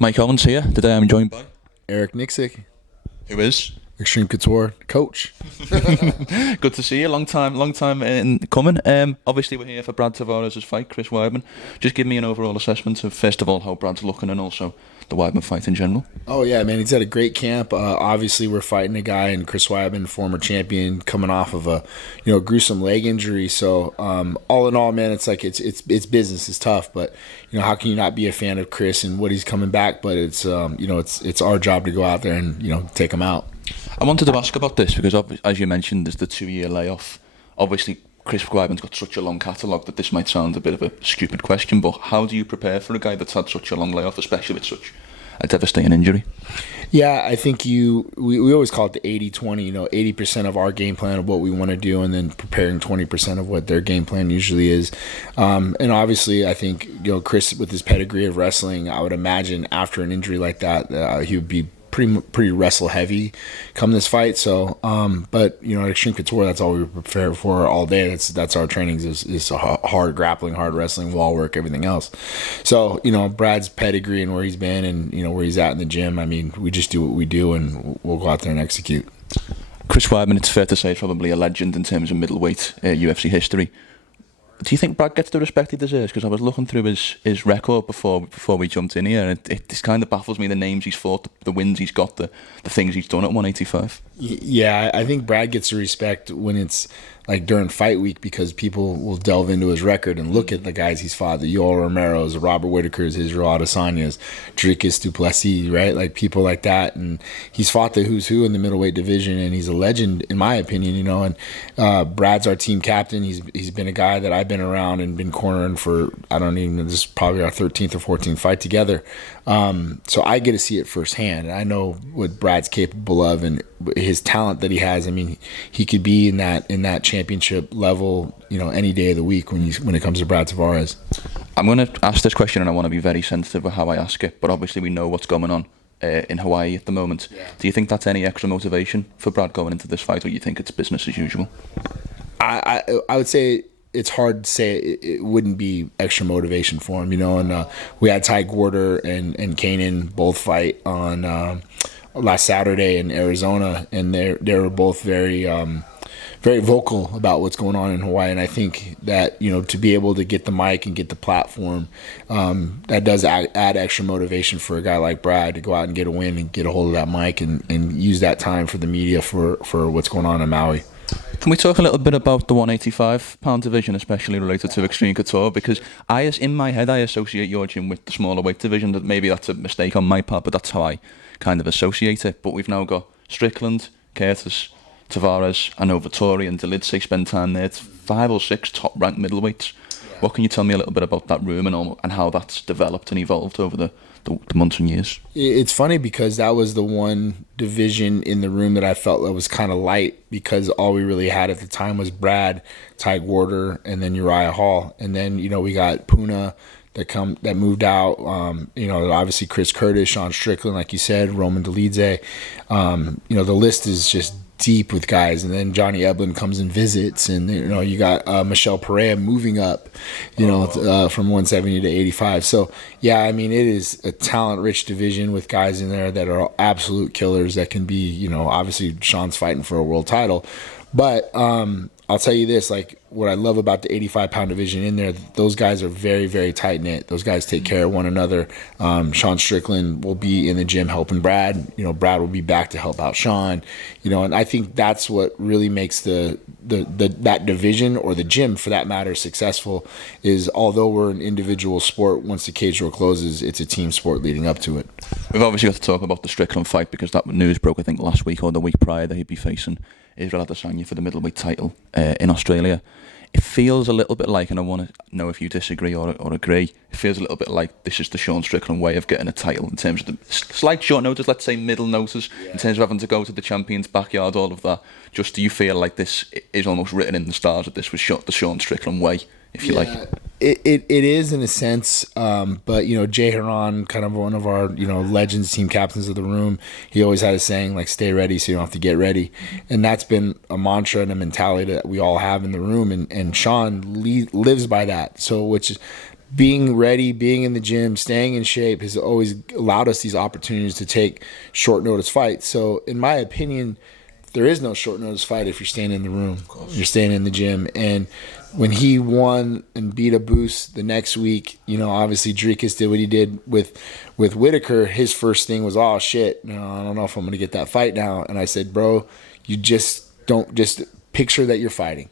Mike Owens here. Today I'm joined by Eric Nicksick, who is Xtreme Couture coach. good to see you. Long time in coming. Obviously we're here for Brad Tavares' fight, Chris Weidman. Just give me an overall assessment of, first of all, how Brad's looking and also the Weidman fight in general. Oh yeah, man, he's had a great camp. Obviously we're fighting a guy in Chris Weidman, former champion, coming off of a gruesome leg injury. So all in all, man, it's like it's business. It's tough, but how can you not be a fan of Chris and what he's coming back? But it's it's our job to go out there and take him out. I wanted to ask about this because, as you mentioned, there's the 2-year layoff. Obviously, Chris Weidman's got such a long catalogue that this might sound a bit of a stupid question, but how do you prepare for a guy that's had such a long layoff, especially with such a devastating injury? Yeah, I think we always call it the 80-20, 80% of our game plan of what we want to do and then preparing 20% of what their game plan usually is. And obviously, I think, Chris, with his pedigree of wrestling, I would imagine after an injury like that, he would be pretty wrestle heavy come this fight. So but at Xtreme Couture, that's all we prepare for all day. That's our trainings is hard grappling, hard wrestling, wall work, everything else. So Brad's pedigree and where he's been and where he's at in the gym, I mean, we just do what we do and we'll go out there and execute. Chris Weidman, it's fair to say, is probably a legend in terms of middleweight UFC history. Do you think Brad gets the respect he deserves? Because I was looking through his record before we jumped in here, and it just kind of baffles me, the names he's fought, the wins he's got, the things he's done at 185. Yeah, I think Brad gets the respect when it's like during fight week, because people will delve into his record and look at the guys he's fought, the Yoel Romero's, the Robert Whitaker's, Israel Adesanya's, dricusduplessis, right? Like people like that. And he's fought the who's who in the middleweight division, and he's a legend in my opinion, and Brad's our team captain. He's been a guy that I've been around and been cornering for, this is probably our 13th or 14th fight together. So I get to see it firsthand. And I know what Brad's capable of and his talent that he has. I mean, he could be in that championship level, any day of the week when it comes to Brad Tavares. I'm going to ask this question, and I want to be very sensitive with how I ask it, but obviously we know what's going on in Hawaii at the moment. Yeah. Do you think that's any extra motivation for Brad going into this fight, or you think it's business as usual? I would say it's hard to say it wouldn't be extra motivation for him, and we had Ty Gorder and Kanan both fight on last Saturday in Arizona, and they were both very very vocal about what's going on in Hawaii. And I think that to be able to get the mic and get the platform, that does add extra motivation for a guy like Brad to go out and get a win and get a hold of that mic and use that time for the media for what's going on in Maui. Can we talk a little bit about the 185-pound division, especially related to Xtreme Couture? Because in my head, I associate your gym with the smaller weight division. That maybe that's a mistake on my part, but that's how I kind of associate it. But we've now got Strickland, Curtis, Tavares, I know Vittori and Delidsey spend time there. It's 5 or 6 top-ranked middleweights. Yeah. What can you tell me a little bit about that room and how that's developed and evolved over the months and years? It's funny because that was the one division in the room that I felt that was kind of light, because all we really had at the time was Brad, Ty Gorder, and then Uriah Hall. And then, we got Puna that moved out. Obviously Chris Curtis, Sean Strickland, like you said, Roman Dolidze. The list is just deep with guys, and then Johnny Eblen comes and visits, and you got Michelle Pereira moving up, from 170 to 85. So yeah, I mean, it is a talent-rich division with guys in there that are absolute killers. That can be, obviously Sean's fighting for a world title, but I'll tell you this, like what I love about the 85-pound division in there, those guys are very, very tight-knit. Those guys take care of one another. Sean Strickland will be in the gym helping Brad. Brad will be back to help out Sean. And I think that's what really makes that division, or the gym for that matter, successful, is although we're an individual sport, once the cage door closes, it's a team sport leading up to it. We've obviously got to talk about the Strickland fight, because that news broke, I think, last week or the week prior, that he'd be facing Israel Adesanya for the middleweight title in Australia. It feels a little bit like, and I want to know if you disagree or agree, it feels a little bit like this is the Sean Strickland way of getting a title in terms of the slight short notice, let's say middle notice, in terms of having to go to the champion's backyard, all of that. Just do you feel like this is almost written in the stars that this was the Sean Strickland way, if you like? It is in a sense, but Jay Heron, kind of one of our legends, team captains of the room, he always had a saying like, "Stay ready, so you don't have to get ready," and that's been a mantra and a mentality that we all have in the room, and Sean lives by that. So, which is being ready, being in the gym, staying in shape has always allowed us these opportunities to take short notice fights. So, in my opinion, there is no short notice fight if you're staying in the room, you're staying in the gym. And when he won and beat a boost the next week, obviously Dricus did what he did with Whitaker. His first thing was, oh shit, I don't know if I'm going to get that fight now. And I said, bro, you just picture that you're fighting.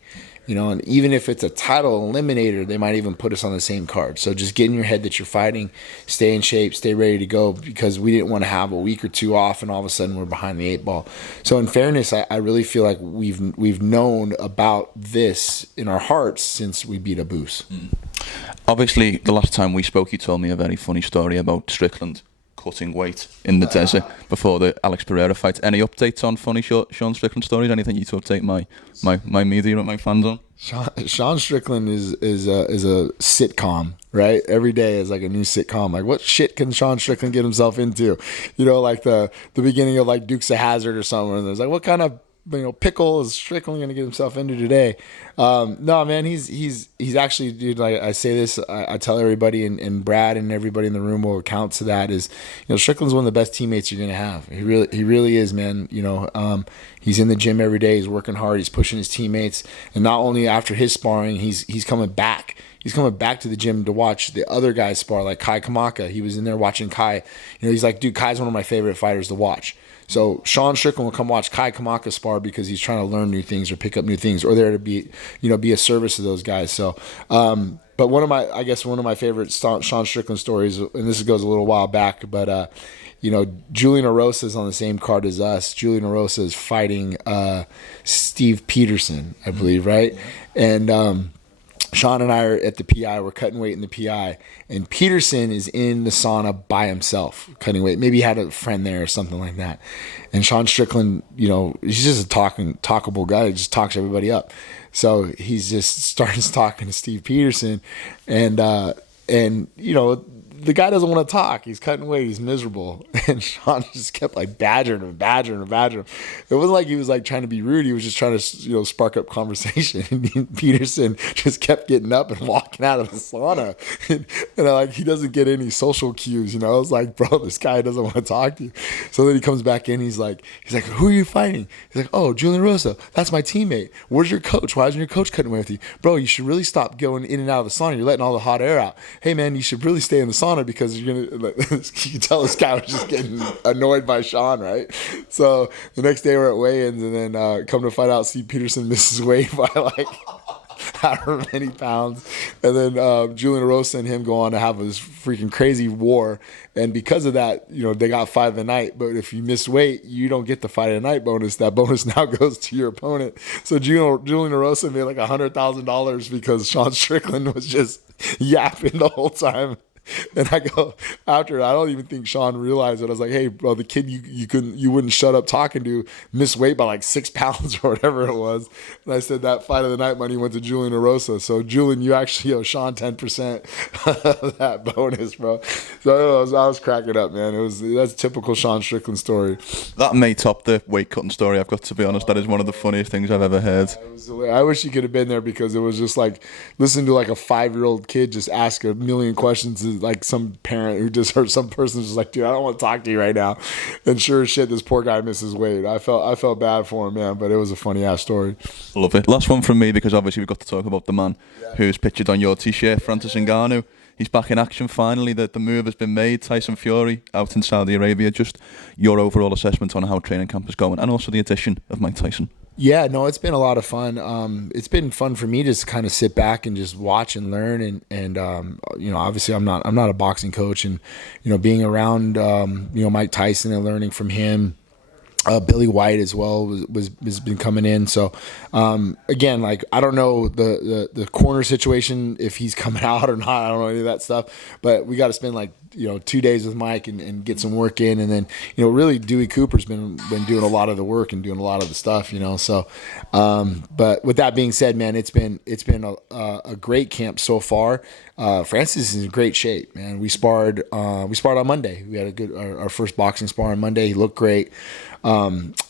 And even if it's a title eliminator, they might even put us on the same card. So just get in your head that you're fighting, stay in shape, stay ready to go, because we didn't want to have a week or two off and all of a sudden we're behind the 8 ball. So in fairness, I really feel like we've known about this in our hearts since we beat Abus. Obviously, the last time we spoke, you told me a very funny story about Strickland cutting weight in the desert before the Alexpereira fight. Any updates on funny Sean Strickland stories? Anything you to update my media and my fans on? Sean Strickland is a sitcom, right? Every day is like a new sitcom. Like, what shit can Sean Strickland get himself into? Like the beginning of like Dukes of Hazzard or something. And there's like, what kind of pickle is Strickland going to get himself into today? No, man, he's actually, dude, like I say this, I tell everybody, and Brad and everybody in the room will account to that, is, Strickland's one of the best teammates you're going to have. He really is, man. He's in the gym every day. He's working hard. He's pushing his teammates. And not only after his sparring, he's coming back. He's coming back to the gym to watch the other guys spar, like Kai Kamaka. He was in there watching Kai. He's like, dude, Kai's one of my favorite fighters to watch. So Sean Strickland will come watch Kai Kamaka spar because he's trying to learn new things or pick up new things, or there to be a service to those guys. So, but one of my favorite Sean Strickland stories, and this goes a little while back, but Julian Erosa is on the same card as us. Julian Erosa is fighting Steve Peterson, I believe, right? And Sean and I are at the PI. We're cutting weight in the PI, and Peterson is in the sauna by himself cutting weight. Maybe he had a friend there or something like that. And Sean Strickland, he's just a talkable guy. He just talks everybody up. So he's just starts talking to Steve Peterson, and the guy doesn't want to talk. He's cutting weight. He's miserable. And Sean just kept like badgering him. It wasn't like he was like trying to be rude. He was just trying to, spark up conversation. And Peterson just kept getting up and walking out of the sauna. And he doesn't get any social cues, I was like, bro, this guy doesn't want to talk to you. So then he comes back in. He's like, who are you fighting? He's like, oh, Julian Rosa. That's my teammate. Where's your coach? Why isn't your coach cutting weight with you? Bro, you should really stop going in and out of the sauna. You're letting all the hot air out. Hey, man, you should really stay in the sauna, because you're gonna. You can tell this guy was just getting annoyed by Sean, right? So the next day we're at weigh-ins, and then come to find out, Steve Peterson misses weight by like however many pounds, and then Julian Erosa and him go on to have this freaking crazy war, and because of that, they got fight of the night. But if you miss weight, you don't get the fight of the night bonus. That bonus now goes to your opponent. So Julian Erosa made like $100,000 because Sean Strickland was just yapping the whole time. And I go after it, I don't even think Sean realized it. I was like, hey, bro, the kid you wouldn't shut up talking to missed weight by like 6 pounds or whatever it was. And I said that fight of the night money went to Julian Erosa. So Julian, you actually owe Sean 10% of that bonus, bro. So I was cracking up, man. That's a typical Sean Strickland story. That may top the weight cutting story, I've got to be honest. That is one of the funniest things I've ever heard. I wish you could have been there, because it was just like listening to like a 5-year-old kid just ask a million questions, like some parent who just heard some person just like, dude, I don't want to talk to you right now. And sure as shit, this poor guy misses weight. I felt bad for him, man, but it was a funny ass story. Love it. Last one from me, because obviously we've got to talk about the man who's pictured on your t-shirt, Francis Ngannou. He's back in action finally. The move has been made. Tyson Fury out in Saudi Arabia. Just your overall assessment on how training camp is going, and also the addition of Mike Tyson. Yeah, no, it's been a lot of fun. It's been fun for me to just kind of sit back and just watch and learn. And obviously I'm not a boxing coach, and being around Mike Tyson and learning from him. Billy White as well has been coming in. So again, like, I don't know the corner situation, if he's coming out or not. I don't know any of that stuff. But we got to spend like 2 days with Mike and get some work in, and then really Dewey Cooper's been doing a lot of the work and doing a lot of the stuff, so but with that being said, man, it's been a great camp so far. Francis is in great shape, man. We sparred on Monday. We had our first boxing spar on Monday. He looked great.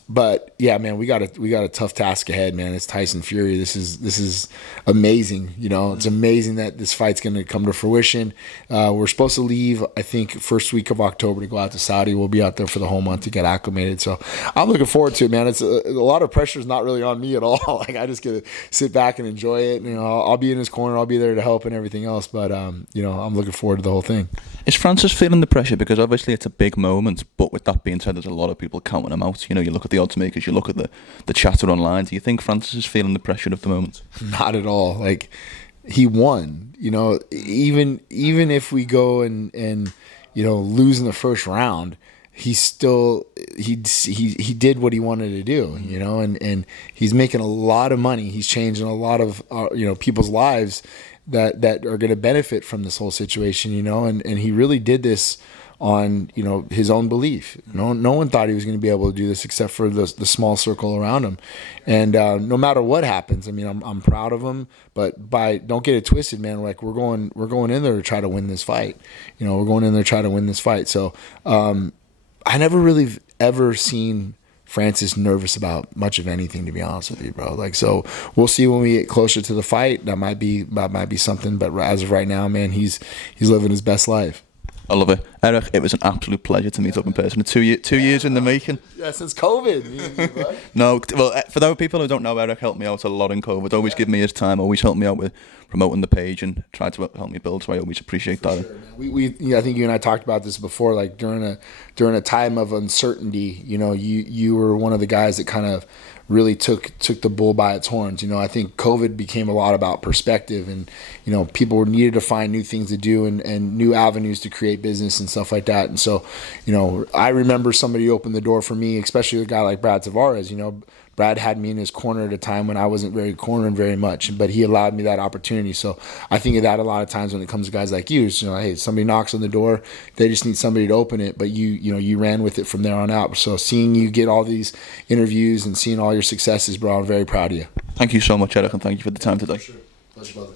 But yeah, man, we got a tough task ahead, man. It's Tyson Fury. This is amazing. It's amazing that this fight's going to come to fruition. We're supposed to leave, I think, first week of October to go out to Saudi. We'll be out there for the whole month to get acclimated. So I'm looking forward to it, man. It's a lot of pressure is not really on me at all. Like, I just get to sit back and enjoy it. I'll be in his corner. I'll be there to help and everything else. But I'm looking forward to the whole thing. Is Francis feeling the pressure? Because obviously it's a big moment, but with that being said, there's a lot of people counting him out. You look at the odds makers, you look at the chatter online. Do you think Francis is feeling the pressure of the moment? Not at all. Like, he won. Even if we go and lose in the first round, he did what he wanted to do. And he's making a lot of money. He's changing a lot of people's lives that are going to benefit from this whole situation, and he really did this on, his own belief. No one thought he was going to be able to do this except for the small circle around him. And no matter what happens, I'm proud of him, but don't get it twisted, man. Like, we're going in there to try to win this fight. We're going in there to try to win this fight. So I never really ever seen Francis nervous about much of anything, to be honest with you, bro. Like, so we'll see when we get closer to the fight. That might be something, but as of right now, man, he's living his best life. I love it. Eric, it was an absolute pleasure to meet up in person. 2 years in the making. Yeah, since COVID. No, well, for those people who don't know, Eric helped me out a lot in COVID. Always give me his time, always helped me out with promoting the page and tried to help me build, so I always appreciate that. Sure, I think you and I talked about this before, like during a time of uncertainty, you were one of the guys that kind of really took the bull by its horns. I think COVID became a lot about perspective, and people needed to find new things to do and new avenues to create business and stuff like that. And so, I remember somebody opened the door for me, especially a guy like Brad Tavares. Brad had me in his corner at a time when I wasn't very cornering very much, but he allowed me that opportunity. So I think of that a lot of times when it comes to guys like you. So, hey, somebody knocks on the door, they just need somebody to open it, but you ran with it from there on out. So seeing you get all these interviews and seeing all your successes, bro, I'm very proud of you. Thank you so much, Eric, and thank you for the time today. Sure. Pleasure, brother.